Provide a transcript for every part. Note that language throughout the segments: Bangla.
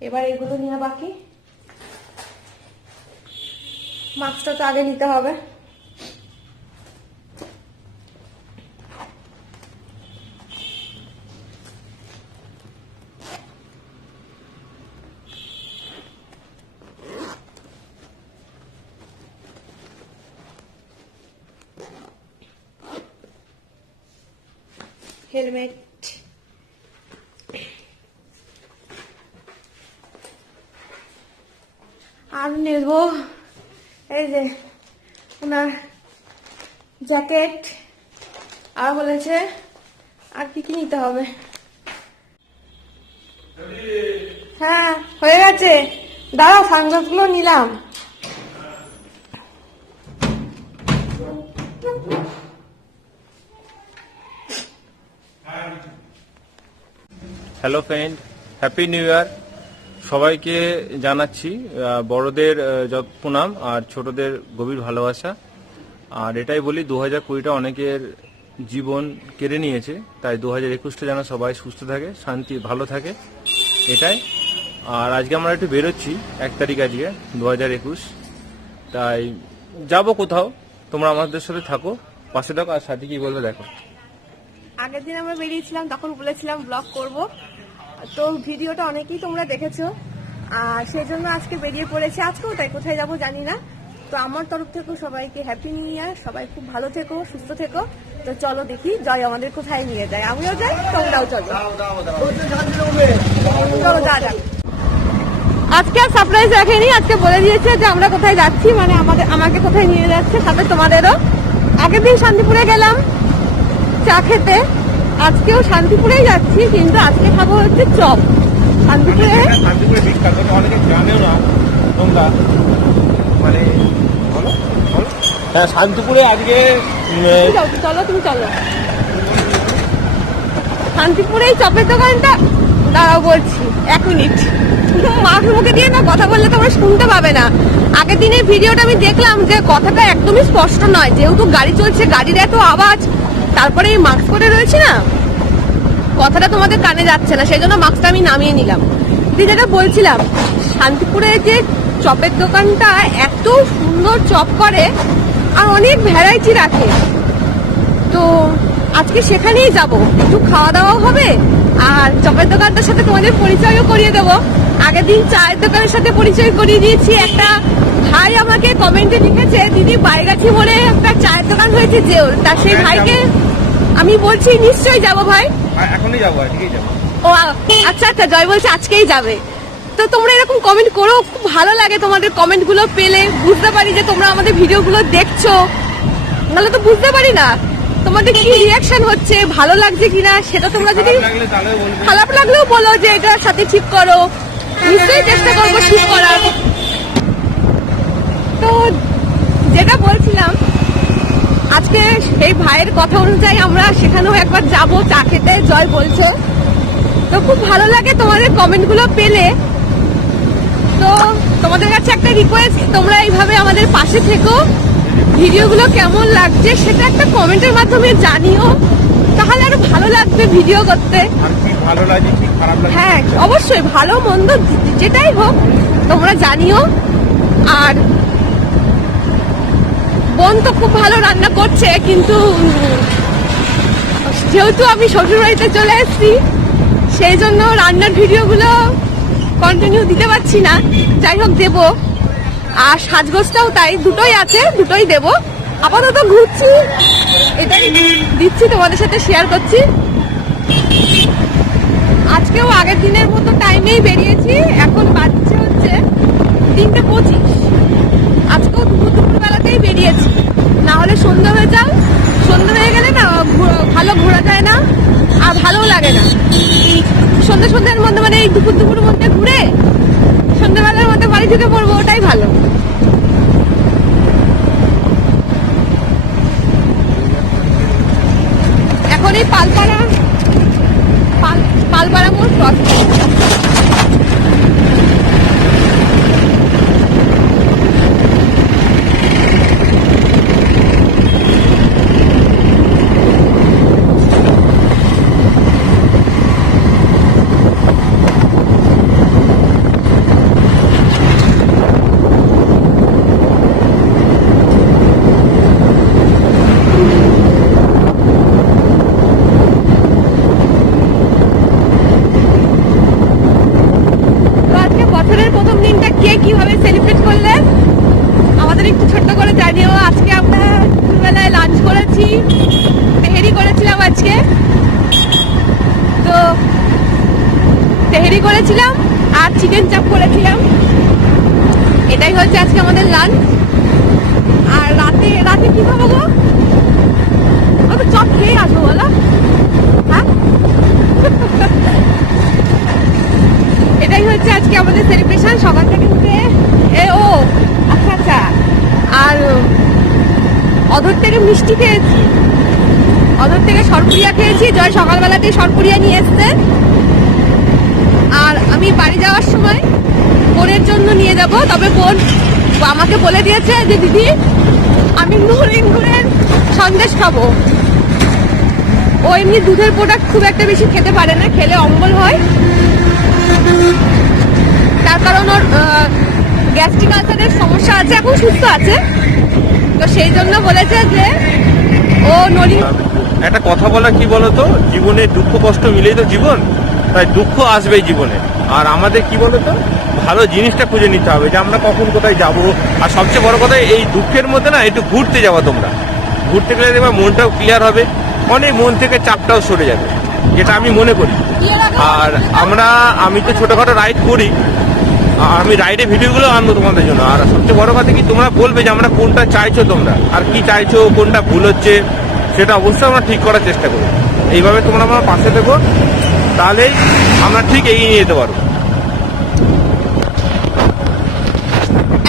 এবার এগুলো নেওয়া বাকি। মাস্কটা তো আগে নিতে হবে হেলমেট আর নেব এই যে ওনার জ্যাকেট, আর বলেছে, আর কি কি নিতে হবে? হ্যাঁ হয়ে গেছে। দাঁড়াও সানগ্লাসগুলো নিলাম। Hello friend happy new year সবাইকে জানাচ্ছি বড়দের যত প্রণাম আর ছোটদের গভীর ভালোবাসা। আর এটাই বলি দু হাজার কুড়িটা অনেকের জীবন কেড়ে নিয়েছে, তাই দু হাজার একুশটা যেন সবাই সুস্থ থাকে, শান্তি, ভালো থাকে, এটাই। আর আজকে আমরা একটু বেরোচ্ছি, এক তারিখ আজকে দু হাজার একুশ। তাই যাব কোথাও, তোমরা আমাদের সাথে থাকো, পাশে থাকো, আর সাথে কি বলবে দেখো। আগের দিন আমরা বেরিয়েছিলাম, তখন বলেছিলাম ব্লগ করব। তো ভিডিওটা অনেকেই তোমরা দেখেছ। আর সেই জন্য আজকে বেরিয়ে পড়েছি। আজকেও তাই, কোথায় যাব জানি না। তো আমার তরফ থেকেও সবাইকে হ্যাপি নিউ ইয়ার সবাই খুব ভালো থেকো, সুস্থ থেকো। তো চলো দেখি, জয় আমাদের কোথায় নিয়ে যায়। আমিও যাই, তোমরাও চলো। চলো, যা যাক আজকে আর সারপ্রাইজ রাখেনি আজকে বলে দিয়েছে যে আমরা কোথায় যাচ্ছি মানে আমাদের, আমাকে কোথায় নিয়ে যাচ্ছে সাথে তোমাদেরও। আগের দিন শান্তিপুরে গেলাম, চা খেতে। আজকেও শান্তিপুরেই যাচ্ছি, কিন্তু আজকে খাব হচ্ছে চপ। শান্তিপুরে? শান্তিপুরে বিখ্যাত অনেকে জানেও না তোমরা। মানে বলো বলো। হ্যাঁ শান্তিপুরে আজকে চলো তুমি চলো। শান্তিপুরে এই চপের দোকানটা? দাঁড়াও বলছি এক মিনিট। মাকে মুখে দিয়ে না কথা বললে তোমরা শুনতে পাবে না। আগের দিনের ভিডিওটা আমি দেখলাম যে কথাটা একদমই স্পষ্ট নয়। যেহেতু গাড়ি চলছে গাড়ির এত আওয়াজ তারপরে এই মাস্ক পরে রয়েছে না? কথাটা তোমাদের কানে যাচ্ছে না সেই জন্য মাস্কটা আমি নামিয়ে নিলাম। যেটা বলছিলাম শান্তিপুরে যে চপের দোকানটা এত সুন্দর চপ করে আর অনেক ভ্যারাইটি রাখে। তো আজকে সেখানেই যাব। একটু খাওয়া দাওয়া হবে আর চপের দোকানটার সাথে তোমাদের পরিচয়ও করিয়ে দেবো। আগের দিন চায়ের দোকানের সাথে পরিচয় করিয়ে দিয়েছি। একটা ভাই আমাকে কমেন্টে লিখেছে দিদি বাইগাছি বলে একটা চায়ের দোকান হয়েছে যে ওর। তা সেই হ্যাঁ, ভাইকে আমি বলছি নিশ্চয়ই যাব ভাই? এখনই যাব আজকেই যাব। ও আচ্ছা আচ্ছা জয় বলছে আজকেই যাবে। তো তোমরা এরকম কমেন্ট করো খুব ভালো লাগে তোমাদের কমেন্টগুলো পেলে। বুঝতে পারি যে তোমরা আমাদের ভিডিও গুলো দেখছ। নাহলে তো বুঝতে পারি না। তোমাদের কি রিয়াকশন হচ্ছে? ভালো লাগছে কিনা? সেটা তোমরা যদি খারাপ লাগলেও বলো যে এটা সাথে ঠিক করো। নিশ্চয়ই চেষ্টা করব ঠিক করার। তো যেটা বলছিলাম আজকে সেই ভাইয়ের কথা অনুযায়ী আমরা সেখানেও একবার যাব। চা খেতে জয় বলছে। তো খুব ভালো লাগে তোমাদের কমেন্টগুলো পেলে। তো তোমাদের কাছে একটা রিকোয়েস্ট তোমরা এইভাবে আমাদের পাশে থেকো। ভিডিওগুলো কেমন লাগছে সেটা একটা কমেন্টের মাধ্যমে জানিও। তাহলে আরও ভালো লাগবে ভিডিও করতে। হ্যাঁ অবশ্যই ভালো মন্দ যেটাই হোক তোমরা জানিও। আর বোন তো খুব ভালো রান্না করছে কিন্তু যেহেতু আমি শ্বশুর বাড়িতে চলে এসেছি সেই জন্য রান্নার ভিডিওগুলো কন্টিনিউ দিতে পারছি না। যাই হোক দেবো। আর সাজগোজটাও তাই, দুটোই আছে, দুটোই দেব। আপাতত ঘুরছি। এটাই দিচ্ছি, তোমাদের সাথে শেয়ার করছি। আজকেও আগের দিনের মতো টাইমেই বেরিয়েছি। এখন বাজছে হচ্ছে তিনটে পঁচিশ। আজকেও দুপুর দুপুরবেলাতেই বেরিয়েছি। না হলে সন্ধ্যা হয়ে যাও। সন্ধ্যা হয়ে গেলে না ভালো ঘোরা যায় না। আর ভালোও লাগে না। সন্ধ্যা সন্ধ্যার মধ্যে মানে এই দুপুর দুপুরের মধ্যে ঘুরে সন্ধ্যাবেলার মধ্যে বাড়ি ঢুকে পড়ব, ওটাই ভালো। এখন এই পালপাড়া, পাল পালপাড়া মোড় ক্রস কীভাবে সেলিব্রেট করলে আমাদের একটু ছোট্ট করে জানিও আজকে আমরা দুপুরবেলায় লাঞ্চ করেছি তেহেরি করেছিলাম আজকে তো তেহেরি করেছিলাম আর চিকেন চাপ করেছিলাম। এটাই হচ্ছে আজকে আমাদের লাঞ্চ আর রাতে রাতে কি খাব গো? ও চপ খেয়ে আসব বলো। হ্যাঁ? এটাই হচ্ছে আজকে আমাদের সেলিব্রেশন সকাল থেকে উঠে এ, ও আচ্ছা আচ্ছা। আর অধর থেকে মিষ্টি খেয়েছি। অধর থেকে সরপুরিয়া খেয়েছি। জয় সকালবেলাতেই সরপুরিয়া নিয়ে এসছে। আমি বাড়ি যাওয়ার সময় বোনের জন্য নিয়ে যাব, তবে বোন আমাকে বলে দিয়েছে যে, দিদি, আমি নূর ইঙ্গুরের সন্দেশ খাব। ও এমনি দুধের প্রোডাক্ট খুব একটা বেশি খেতে পারে না, খেলে অম্বল হয়। তার কারণ ওর গ্যাস্ট্রিক আলসারের সমস্যা আছে, এখন সুস্থ আছে। তো সেই জন্য বলেছে যে, ও নলি একটা কথা বলা কি বলতো? জীবনে দুঃখ কষ্ট মিলেই তো জীবন, তাই দুঃখ আসবেই জীবনে। আর আমাদের কি বলতো? ভালো জিনিসটা খুঁজে নিতে হবে যে আমরা কখন কোথায় যাব। আর সবচেয়ে বড় কথা, এই দুঃখের মধ্যে না, একটু ঘুরতে যাওয়া তোমরা। ঘুরতে গেলে দেখবে মনটাও ক্লিয়ার হবে, অনেক মন থেকে চাপটাও সরে যাবে, যেটা আমি মনে করি। আর আমরা, আমি তো ছোটোখাটো রাইড করি, আমি রাইডে ভিডিওগুলো আনব তোমাদের জন্য। আর সবচেয়ে বড় কথা কি, তোমরা বলবে যে আমরা কোনটা চাইছো তোমরা, আর কি চাইছো, কোনটা ভুল হচ্ছে, সেটা অবশ্যই আমরা ঠিক করার চেষ্টা করব। এইভাবে তোমরা আমার পাশে থেকো। তাহলেই আমরা ঠিক এগিয়ে নিয়ে যেতে পারব।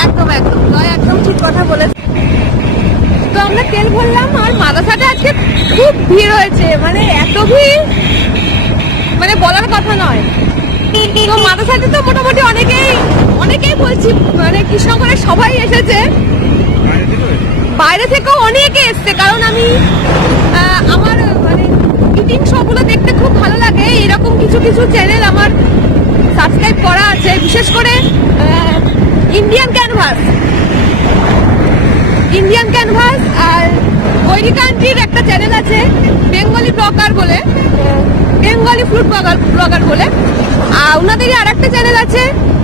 একদম একদম। একদম ঠিক কথা তো আমরা আর আজকে খুব ভিড় হয়েছে। মানে এত ভিড় মানে বলার কথা নয়। তো মোটামুটি অনেকেই অনেকেই বলছি মানে সবাই এসেছে। বাইরে থেকেও অনেকে এসছে, কারণ আমি আমার ইটিং শোগুলো দেখতে খুব ভালো লাগে। এরকম কিছু কিছু চ্যানেল আমার সাবস্ক্রাইব করা আছে। বিশেষ করে ইন্ডিয়ান ক্যানভাস ইন্ডিয়ান ক্যানভাস আর গৈরি একটা চ্যানেল আছে, বেঙ্গলি ব্লগার বলে, বেঙ্গলি ফ্রুট ব্লগার ব্লগার বলে। আর ওনাদেরই আর একটা চ্যানেল আছে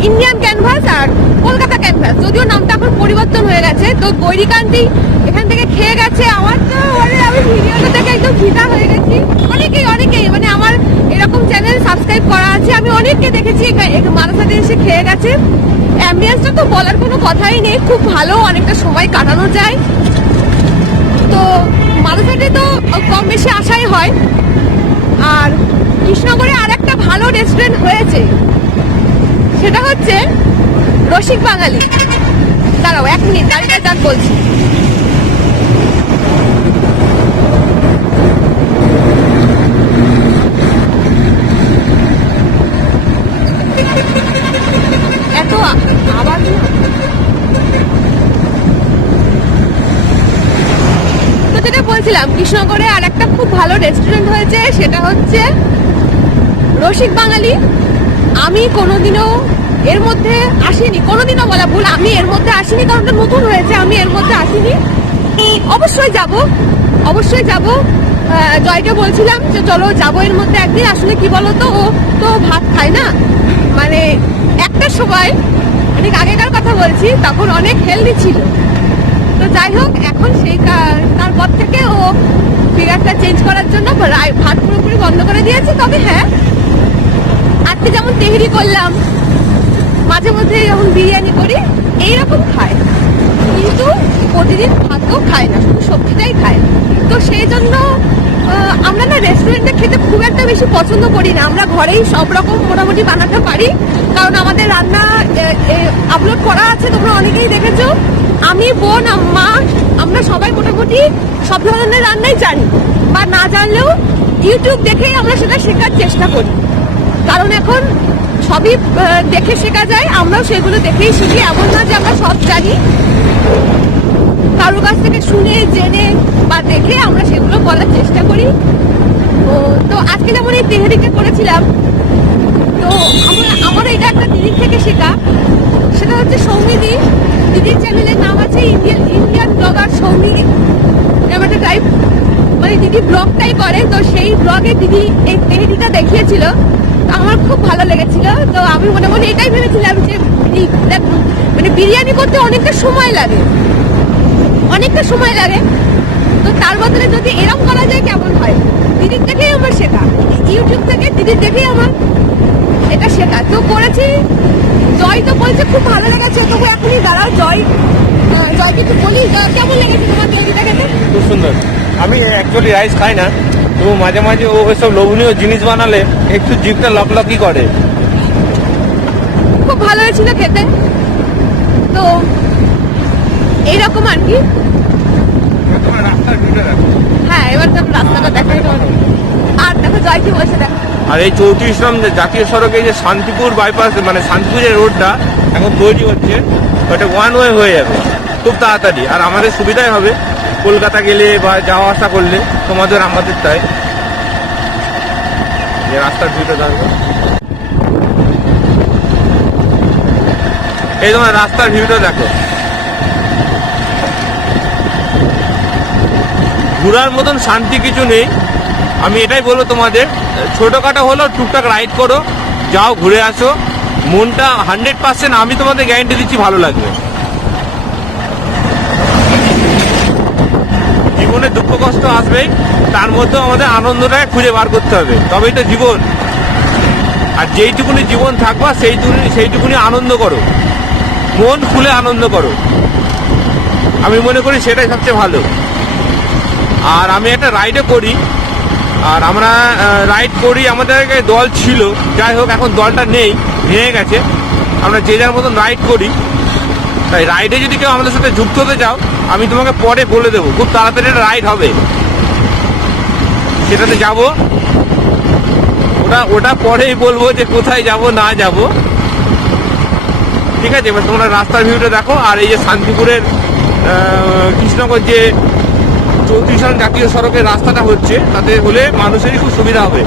ইন্ডিয়ান ক্যানভাস আর কলকাতা ক্যানভাস যদিও নামটা এখন পরিবর্তন হয়ে গেছে, তো গৈরি কান্ট্রি এখান থেকে খেয়ে গেছে আমার। তো মানে আমি ভিডিওটা দেখে একদম ফিদা হয়ে গেছি। অনেকেই অনেকেই মানে আমার এরকম চ্যানেল সাবস্ক্রাইব করা আছে, আমি অনেককে দেখেছি মারাসাতে এসে খেয়ে গেছে। অ্যাম্বিয়েন্সটা তো বলার কোনো কথাই নেই, খুব ভালো, অনেকটা সময় কাটানো যায়। তো মাদ্রাসাটি তো কম বেশি আশাই হয়। আর কৃষ্ণগরে আর একটা ভালো রেস্টুরেন্ট হয়েছে, সেটা হচ্ছে রসিক বাঙালি। দাঁড়াও, এক মিনিট, দাঁড়িয়ে যাক বলছি এত আ- আবার তো যেটা বলছিলাম কৃষ্ণগড়ে আর একটা খুব ভালো রেস্টুরেন্ট হয়েছে, সেটা হচ্ছে রসিক বাঙালি। আমি কোনোদিনও এর মধ্যে আসিনি, কোনোদিনও বলা ভুল, আমি এর মধ্যে আসিনি, কারণ নতুন হয়েছে, আমি এর মধ্যে আসিনি। অবশ্যই যাব অবশ্যই যাব। জয়কে বলছিলাম যে চলো যাব এর মধ্যে একদিন, আসলে কি বলো তো ও তো ভাত খায় না। মানে একটা সময়, অনেক আগেকার কথা বলছি, তখন অনেক হেলদি ছিল। তো যাই হোক, এখন সেই তারপর থেকে ও ফিগারটা চেঞ্জ করার জন্য ভাত পুরোপুরি বন্ধ করে দিয়েছে। তবে হ্যাঁ আজকে যেমন তেহরি করলাম, মাঝে মধ্যে যখন বিরিয়ানি করি, এইরকম খায়। কিন্তু প্রতিদিন ভাতও খায় না, শুধু সবজিটাই খায়। তো সেই জন্য আমরা না রেস্টুরেন্টে খেতে খুব একটা বেশি পছন্দ করি না। আমরা ঘরেই সব রকম মোটামুটি বানাতে পারি। কারণ আমাদের রান্না আপলোড করা আছে, তোমরা অনেকেই দেখেছ। আমি বোন, আম- মা, আমরা সবাই মোটামুটি সব ধরনের রান্নাই জানি। বা না জানলেও ইউটিউব দেখেই আমরা সেটা শেখার চেষ্টা করি। কারণ এখন সবই দেখে শেখা যায়, আমরাও সেগুলো দেখেই শিখি। এমন না যে আমরা সব জানি। কারোর কাছ থেকে শুনে, জেনে বা দেখে আমরা সেগুলো বলার চেষ্টা করি। তো আজকে যেমন এই তেহারিটা করেছিলাম, তো আমার আমার এটা একটা দিদির থেকে শেখা। সেটা হচ্ছে সৌমিদি দিদির চ্যানেলের নাম আছে ইন্ডিয়ান ইন্ডিয়ান ব্লগার সৌমিদি এরকম একটা টাইপ মানে দিদি ব্লগটাই করে, তো সেই ব্লগে দিদি এই তেহারিটা দেখিয়েছিল। তো আমার খুব ভালো লেগেছিল। তো আমি মনে মনে এটাই ভেবেছিলাম যে দেখ বিরিয়ানি করতে অনেকটা সময় লাগে। অনেকটা সময় লাগে। তো তার বদলে যদি এরকম করা যায়, কেমন হয়? দিদির দেখেই আমার শেখা। ইউটিউব থেকে দিদির দেখেই আমার এটা শেখা। তো করেছি। জয় তো বলছে খুব ভালো লেগেছে তবু এখনই দাঁড়াও জয় জয়কে একটু বলি কেমন লেগেছে তোমার গ্রেভিটা খেতে খুব সুন্দর। আমি অ্যাকচুয়ালি রাইস খাই না তবু মাঝে মাঝে ও ওইসব লোভনীয় জিনিস বানালে একটু জিভটা লকলকি করে। খুব ভালো হয়েছিল খেতে। তো এইরকম আর কি। হ্যাঁ এবার তো রাস্তাটা দেখাই আর দেখো জয় কি বলছে দেখো। আর এই চৌত্রিশ নম জাতীয় সড়কে যে শান্তিপুর বাইপাস মানে শান্তিপুরের রোডটা এখন তৈরি হচ্ছে, ওটা ওয়ান ওয়ে হয়ে যাবে, খুব তাড়াতাড়ি। আর আমাদের সুবিধাই হবে, কলকাতা গেলে বা যাওয়া আসা করলে, তোমাদের আমাদের তাই। যে রাস্তার ভিউটা দেখো এই তোমার রাস্তার ভিউটা দেখো। ঘোরার মতন শান্তি কিছু নেই। আমি এটাই বলব তোমাদের ছোটখাটো হলো টুকটাক রাইড করো, যাও ঘুরে আসো। মনটা হান্ড্রেড পার্সেন্ট আমি তোমাদের গ্যারেন্টি দিচ্ছি ভালো লাগবে। জীবনে দুঃখ কষ্ট আসবেই, তার মধ্যেও আমাদের আনন্দটাকে খুঁজে বার করতে হবে। তবেই তো জীবন। আর যেইটুকুনি জীবন থাকবা, সেইটুকুনি সেইটুকুনি আনন্দ করো। মন খুলে আনন্দ করো। আমি মনে করি সেটাই সবচেয়ে ভালো। আর আমি একটা রাইডও করি। আর আমরা রাইড করি, আমাদের দল ছিল। যাই হোক, এখন দলটা নেই, ভেঙে গেছে। আমরা যে যার মতন রাইড করি। তাই রাইডে যদি কেউ আমাদের সাথে যুক্ত হতে চাও, আমি তোমাকে পরে বলে দেবো। খুব তাড়াতাড়ি একটা রাইড হবে। সেটাতে যাব। ওটা ওটা পরেই বলব যে কোথায় যাব, না যাব। ঠিক আছে? এবার তোমরা রাস্তার ভিউটা দেখো। আর এই যে শান্তিপুরের কৃষ্ণগঞ্জ যে চৌত্রিশ নং জাতীয় সড়কের রাস্তাটা হচ্ছে, তাতে হলে মানুষেরই খুব সুবিধা হবে।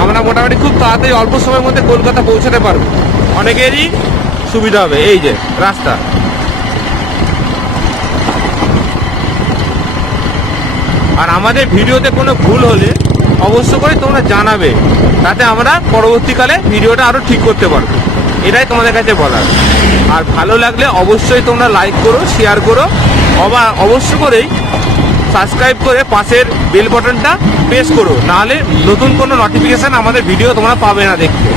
আমরা মোটামুটি খুব তাড়াতাড়ি অল্প সময়ের মধ্যে কলকাতা পৌঁছাতে পারব। অনেকেরই সুবিধা হবে। এই যে, রাস্তা। আর আমাদের ভিডিওতে কোনো ভুল হলে অবশ্য করে তোমরা জানাবে, তাতে আমরা পরবর্তীকালে ভিডিওটা আরও ঠিক করতে পারব। এটাই তোমাদের কাছে বলার। আর ভালো লাগলে অবশ্যই তোমরা লাইক করো শেয়ার করো। অবা অবশ্য করেই সাবস্ক্রাইব করে পাশের বেল বাটনটা প্রেস করো। নাহলে নতুন কোনো নোটিফিকেশন আমাদের ভিডিও তোমরা পাবে না দেখতে।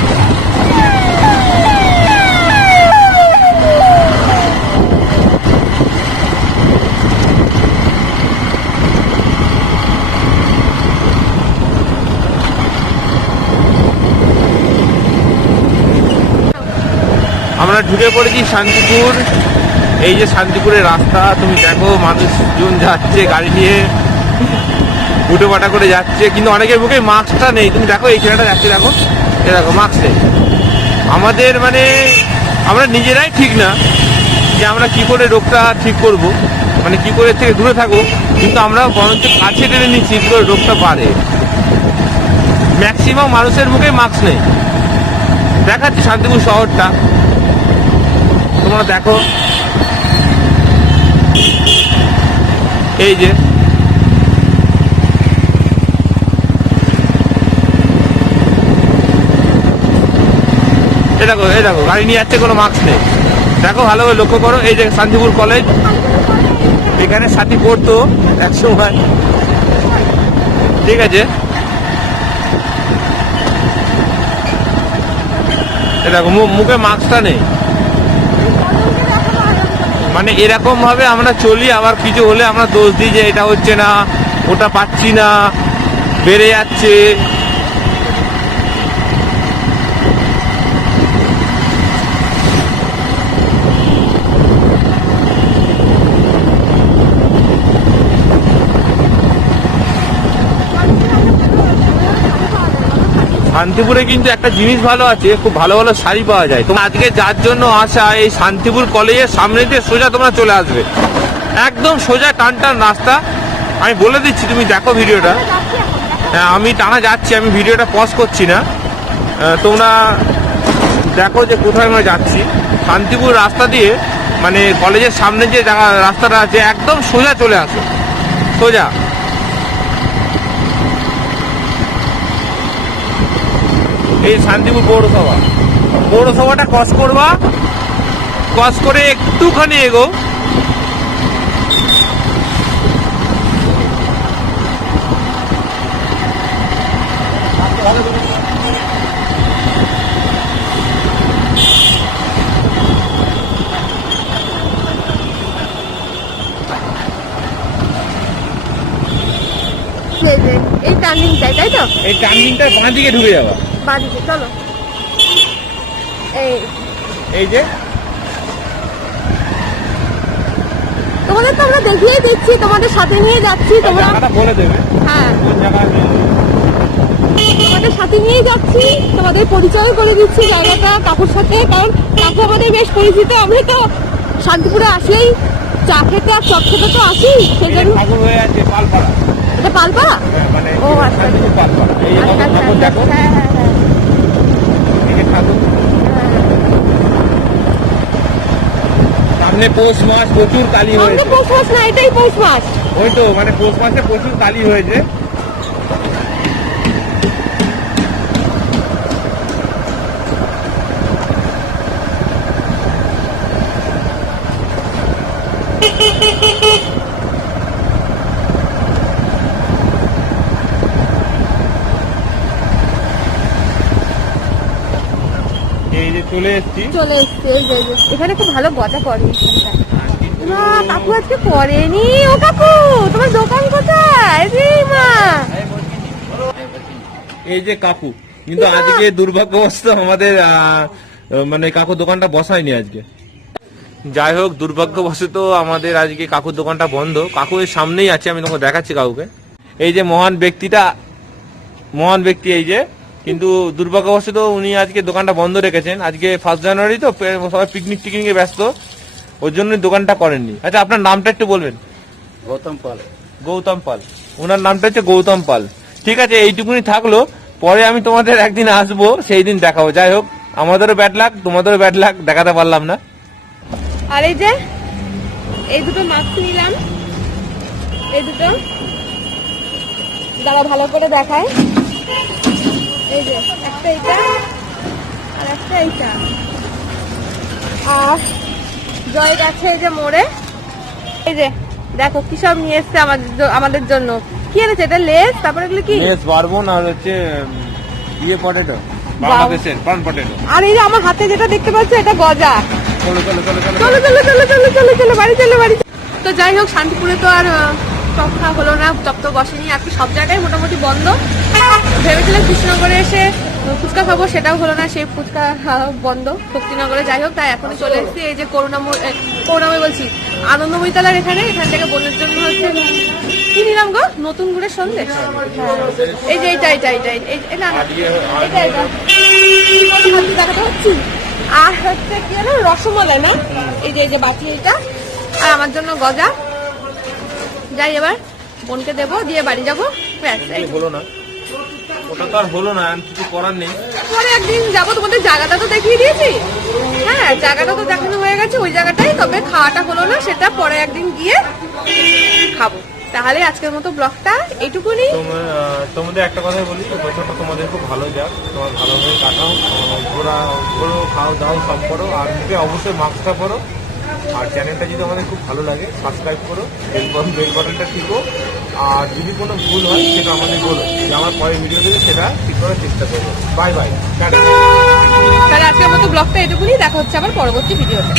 আমরা ঢুকে পড়েছি শান্তিপুর। এই যে শান্তিপুরের রাস্তা, তুমি দেখো মানুষজন যাচ্ছে, গাড়ি নিয়ে উঠে পাটা করে যাচ্ছে, কিন্তু অনেকের মুখে মাস্কটা নেই। তুমি দেখো, এই ছেলেটা যাচ্ছে, দেখো এ দেখো, মাস্ক নেই। আমাদের মানে আমরা নিজেরাই ঠিক না যে আমরা কি করে রোগটা ঠিক করব মানে কি করে থেকে দূরে থাকব, কিন্তু আমরা বরঞ্চ কাছে টেনে নিচ্ছি কি করে রোগটা বাড়ে। ম্যাক্সিমাম মানুষের মুখে মাস্ক নেই। দেখাচ্ছে শান্তিপুর শহরটা। তোমরা দেখো এই যে। এই দেখো এই দেখো, গাড়ি নিয়ে যাচ্ছে কোনো মাস্ক নেই। দেখো ভালোভাবে লক্ষ্য করো, এই যে শান্তিপুর কলেজ এখানে সাথী পড়তো এক সময় ঠিক আছে। দেখো মুখে মাস্কটা নেই। মানে এরকম ভাবে আমরা চলি, আবার কিছু হলে আমরা দোষ দিই যে এটা হচ্ছে না, ওটা পাচ্ছি না, বেড়ে যাচ্ছে। শান্তিপুরে কিন্তু একটা জিনিস ভালো আছে, খুব ভালো ভালো শাড়ি পাওয়া যায়। তোমরা আজকে যার জন্য আসা এই শান্তিপুর কলেজের সামনে দিয়ে সোজা তোমরা চলে আসবে। একদম সোজা টান টান রাস্তা। আমি বলে দিচ্ছি, তুমি দেখো ভিডিওটা। হ্যাঁ আমি টানা যাচ্ছি, আমি ভিডিওটা পজ করছি না। তোমরা দেখো যে কোথায় আমরা যাচ্ছি। শান্তিপুর রাস্তা দিয়ে মানে কলেজের সামনে যে রাস্তাটা আছে, একদম সোজা চলে আসো। সোজা। এই শান্তিপুর পৌরসভা। পৌরসভাটা ক্রস করবা। ক্রস করে একটুখানি এগো। এই টার্নিংটাই তাই তো? এই টার্নিংটা বাঁ দিকে ঢুকে যাওয়া বাদিকে চলো। এই। এই যে। তোমাদের তো আমরা দেখিয়ে দিচ্ছি তোমাদের সাথে নিয়ে যাচ্ছি তোমরা বলে দেবে। হ্যাঁ। তোমাদের সাথে নিয়ে যাচ্ছি তোমাদের পরিচয় করে দিচ্ছি জায়গাটা কাকুর সাথে কারণ কাকু আমাদের বেশ পরিচিত। আমরা তো শান্তিপুরে আসলেই চা খেতে আর চট খেতে তো আসি সেই জন্য ঠাকুর হয়ে আছে পালপাড়া। এটা পালপাড়া? মানে ও, আচ্ছা, আচ্ছা। আচ্ছা আচ্ছা, দেখো। হ্যাঁ হ্যাঁ। ঠাকুর সামনে পৌষ মাস প্রচুর কালি হয়েছে। পৌষ মাস না এটাই পৌষ মাস। ওই তো মানে পৌষ মাসে প্রচুর কালি হয়েছে। চলে এসেছি। চলে এসছে এই যে, এখানে খুব ভালো গজা পড়ে। না কাকু আজকে পড়েনি ও কাকু তোমার দোকান কোথায়? মা। এই যে কাকু কিন্তু আজকে দুর্ভাগ্যবশত আমাদের মানে কাকু দোকানটা বসায়নি আজকে। যাই হোক দুর্ভাগ্যবশত আমাদের আজকে কাকুর দোকানটা বন্ধ। কাকু এর সামনেই আছে আমি তোমাকে দেখাচ্ছি কাকুকে। এই যে মহান ব্যক্তিটা মহান ব্যক্তি এই যে। কিন্তু দুর্ভাগ্যবশত উনি আজকে দোকানটা বন্ধ রেখেছেন। আজকে ফার্স্ট জানুয়ারি তো সবাই পিকনিক টিকনিকে ব্যস্ত। ওর জন্য দোকানটা করেননি। আচ্ছা আপনার নামটা একটু বলবেন? গৌতম পাল। গৌতম পাল। ওনার নামটা হচ্ছে গৌতম পাল। ঠিক আছে এইটুকুনি থাকল। পরে আমি তোমাদের একদিন আসব সেই দিন দেখাবো। যাই হোক আমাদেরও ব্যাড লাগ তোমাদেরও ব্যাড লাগ দেখাতে পারলাম না। আর এই যে এই দুটো মাস্ক নিলাম। এই দুটো। দাঁড়া ভালো করে দেখায়। তারপরে কি? লেস আর হচ্ছে ইয়ে পটেটো। আর এই যে আমার হাতে যেটা দেখতে এটা বাড়ি বাড়ি তো যাই হোক শান্তিপুরে তো আর আহ, হলো না চপ তো বসেনি আর কি সব জায়গায় মোটামুটি বন্ধ। ভেবেছিলাম কৃষ্ণনগরে এসে ফুচকা খাব সেটাও হলো না সেই ফুচকা বন্ধ। শক্তিনগরে যাই হোক তাই এখনই চলে এসেছি এই যে করুণাময় করুণাময় বলছি আনন্দময়ী তালার এখানে এখান থেকে বোনের জন্য হচ্ছে কি নিলাম গো? নতুন গুড়ের সন্দেশ? এই যে এইটা এইটা এইটা এই না আর হচ্ছে কি রসমালাই না? এই যে এই যে বাটি এটা আর আমার জন্য গজা। যাই এবার বোনকে দেবো দিয়ে বাড়ি যাব। হলো না। ওটা তো আর হলো না কিছু করার নেই। পরে একদিন যাব তোমাদের জায়গাটা তো দেখিয়ে দিয়েছি। হ্যাঁ জায়গাটা তো দেখানো হয়ে গেছে ওই জায়গাটাই তবে খাওয়াটা হলো না সেটা পরে একদিন গিয়ে খাব। তাহলে আজকের মতো ব্লগটা এইটুকুনি। তোমাদের একটা কথাই বলি বছরটা তোমাদের খুব ভালো যাক। তোমার ভালোভাবে কাটাও ঘোরা ঘোরো খাও দাও সব করো আর মুখে অবশ্যই মাস্কটা পরো। আর চ্যানেলটা যদি আমাদের খুব ভালো লাগে সাবস্ক্রাইব করো বাটন বেল বাটনটা টিপো। আর যদি কোনো ভুল হয়, সেটা আমাদের বলো। যে আমার পরের ভিডিও দেবে, সেটা ঠিক করার চেষ্টা করব। বাই বাই তাহলে আজকের মতো ব্লগটা এটুকুনি দেখা হচ্ছে আমার পরবর্তী ভিডিওতে